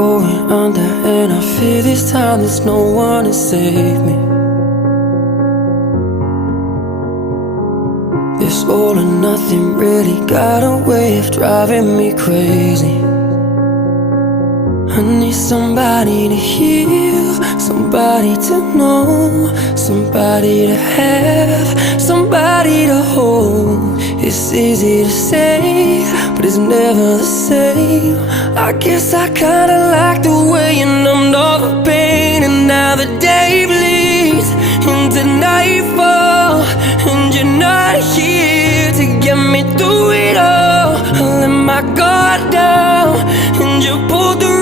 going under, and I fear this time there's no one to save me. This all or nothing really got a way of driving me crazy. I need somebody to heal, somebody to know, somebody to have, somebody to hold. It's easy to say, but it's never the same. I guess I kinda like the way you numbed all the pain, and now the day bleeds into nightfall, and you're not here to get me through it all. I let my guard down, and you pulled the